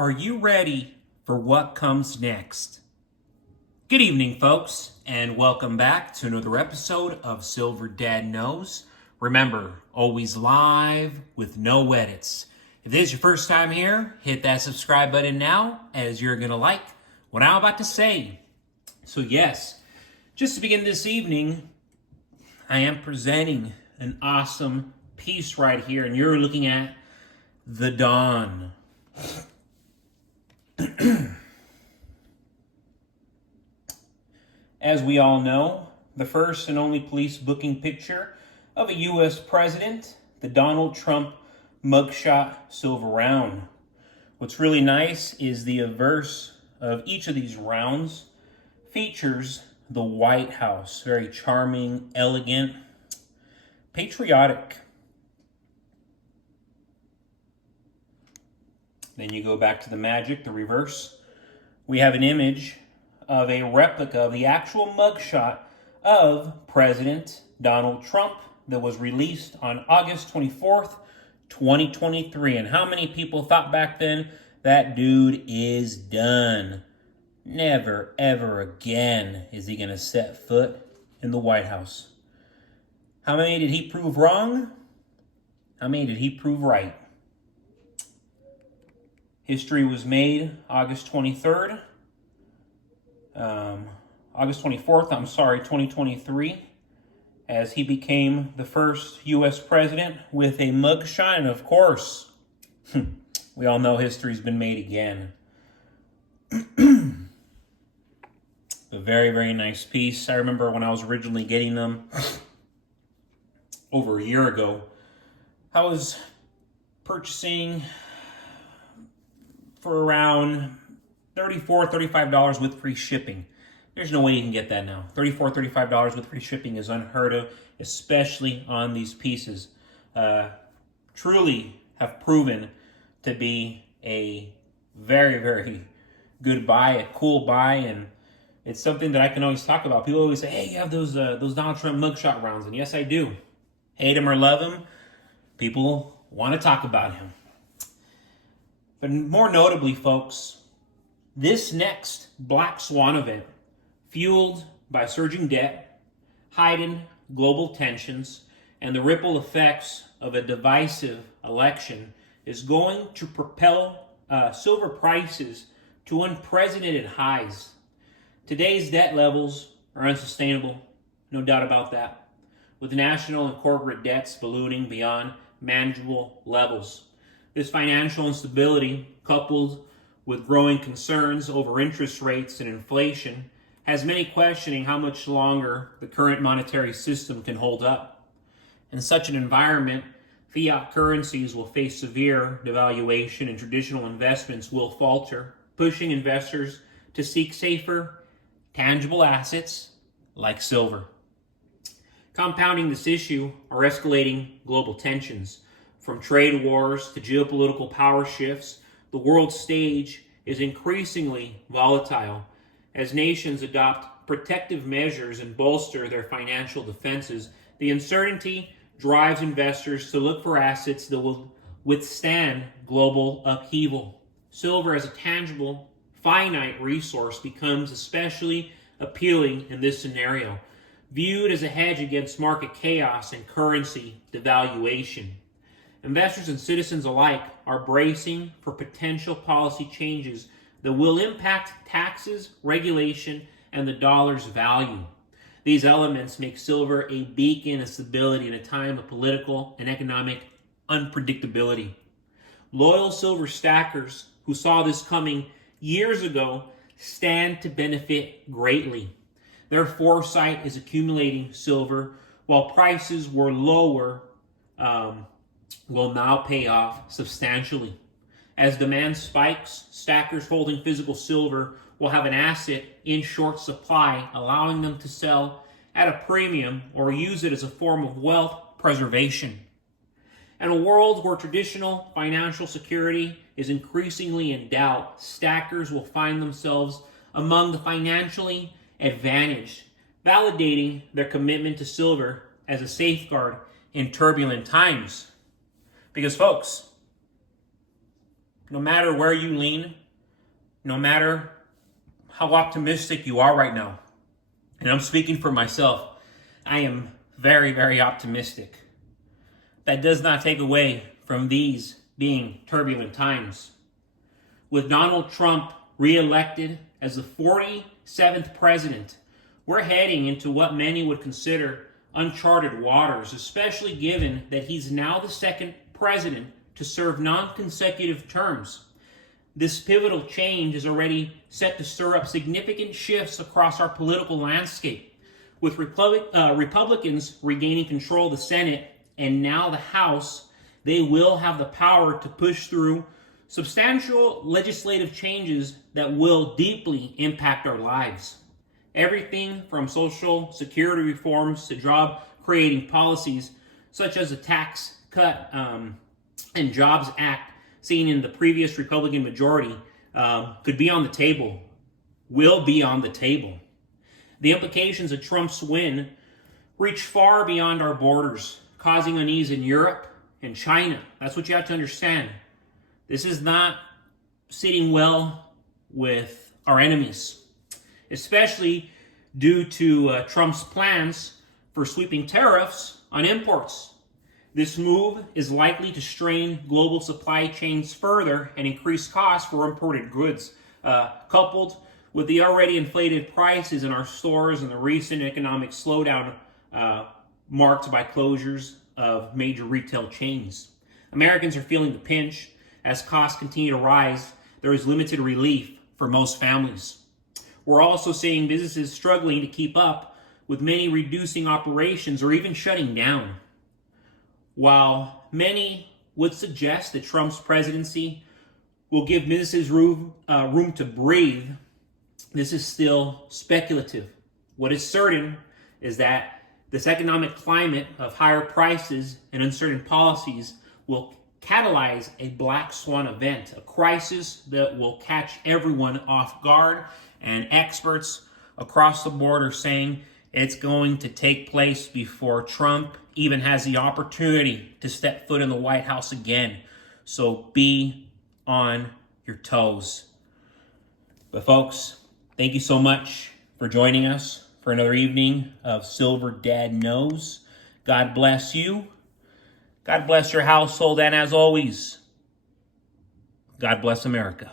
Are you ready for what comes next? Good evening, folks, and welcome back to another episode of Silver Dad Knows. Remember, always live with no edits. If this is your first time here, hit that subscribe button now, as you're going to like what I'm about to say. So yes, just to begin this evening, I am presenting an awesome piece right here, and you're looking at The Dawn. As we all know, the first and only police booking picture of a U.S. president, the Donald Trump mugshot silver round. What's really nice is the obverse of each of these rounds features the White House. Very charming, elegant, patriotic. Then you go back to the magic, the reverse. We have an image of a replica of the actual mugshot of President Donald Trump that was released on August 24th, 2023. And how many people thought back then, that dude is done? Never, ever again is he going to set foot in the White House. How many did he prove wrong? How many did he prove right? History was made August 24th, 2023, as he became the first U.S. president with a mugshot. And of course, we all know history's been made again. A very, very nice piece. I remember when I was originally getting them over a year ago, I was purchasing for around $34, $35 with free shipping. There's no way you can get that now. $34, $35 with free shipping is unheard of, especially on these pieces. Truly have proven to be a very, very good buy, a cool buy, and it's something that I can always talk about. People always say, hey, you have those Donald Trump mugshot rounds, and yes, I do. Hate him or love him, people want to talk about him. But more notably, folks, this next Black Swan event, fueled by surging debt, heightened global tensions, and the ripple effects of a divisive election, is going to propel silver prices to unprecedented highs. Today's debt levels are unsustainable, no doubt about that, with national and corporate debts ballooning beyond manageable levels. This financial instability, coupled with growing concerns over interest rates and inflation, has many questioning how much longer the current monetary system can hold up. In such an environment, fiat currencies will face severe devaluation and traditional investments will falter, pushing investors to seek safer, tangible assets like silver. Compounding this issue are escalating global tensions. From trade wars to geopolitical power shifts, the world stage is increasingly volatile. As nations adopt protective measures and bolster their financial defenses, the uncertainty drives investors to look for assets that will withstand global upheaval. Silver as a tangible, finite resource becomes especially appealing in this scenario, viewed as a hedge against market chaos and currency devaluation. Investors and citizens alike are bracing for potential policy changes that will impact taxes, regulation, and the dollar's value. These elements make silver a beacon of stability in a time of political and economic unpredictability. Loyal silver stackers who saw this coming years ago stand to benefit greatly. Their foresight is accumulating silver while prices were lower will now pay off substantially. As demand spikes, stackers holding physical silver will have an asset in short supply, allowing them to sell at a premium or use it as a form of wealth preservation. In a world where traditional financial security is increasingly in doubt, stackers will find themselves among the financially advantaged, validating their commitment to silver as a safeguard in turbulent times. Because, folks, no matter where you lean, no matter how optimistic you are right now, and I'm speaking for myself, I am very, very optimistic. That does not take away from these being turbulent times. With Donald Trump reelected as the 47th president, we're heading into what many would consider uncharted waters, especially given that he's now the second president to serve non-consecutive terms. This pivotal change is already set to stir up significant shifts across our political landscape, with Republicans regaining control of the Senate and now the House. They will have the power to push through substantial legislative changes that will deeply impact our lives. Everything from social security reforms to job-creating policies, such as the Tax Cut and Jobs Act, seen in the previous Republican majority, could be on the table, will be on the table. The implications of Trump's win reach far beyond our borders, causing unease in Europe and China. That's what you have to understand. This is not sitting well with our enemies, especially due to Trump's plans for sweeping tariffs on imports. This move is likely to strain global supply chains further and increase costs for imported goods, coupled with the already inflated prices in our stores and the recent economic slowdown marked by closures of major retail chains. Americans are feeling the pinch. As costs continue to rise, there is limited relief for most families. We're also seeing businesses struggling to keep up, with many reducing operations or even shutting down. While many would suggest that Trump's presidency will give businesses room to breathe, this is still speculative. What is certain is that this economic climate of higher prices and uncertain policies will catalyze a black swan event, a crisis that will catch everyone off guard, and experts across the board are saying it's going to take place before Trump even has the opportunity to step foot in the White House again. So be on your toes. But folks, thank you so much for joining us for another evening of Silver Dad Knows. God bless you. God bless your household. And as always, God bless America.